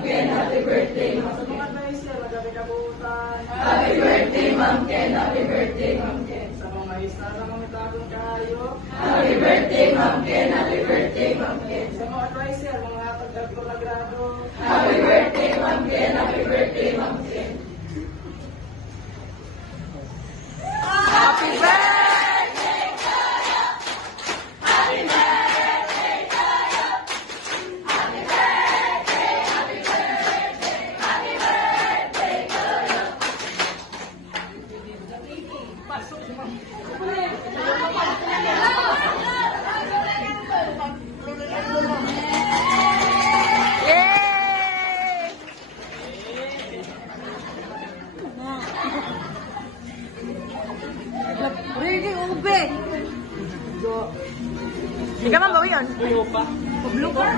Ken. Happy birthday, Ma'am Ken. Sa mga advisor, magabi kabutan. Happy birthday, Ma'am Ken. Happy birthday, Ma'am Ken. Sa mga isa, sa mga tagong kayo. Happy birthday, Ma'am Ken. Happy birthday, Ma'am Ken. Sa mga advisor, mga pagdagpong na grado. Happy birthday, Ma'am Ken. Happy birthday, Ma'am Ken. Happy birthday! Ikaw man bawi yun? Blue pa. Blue pa?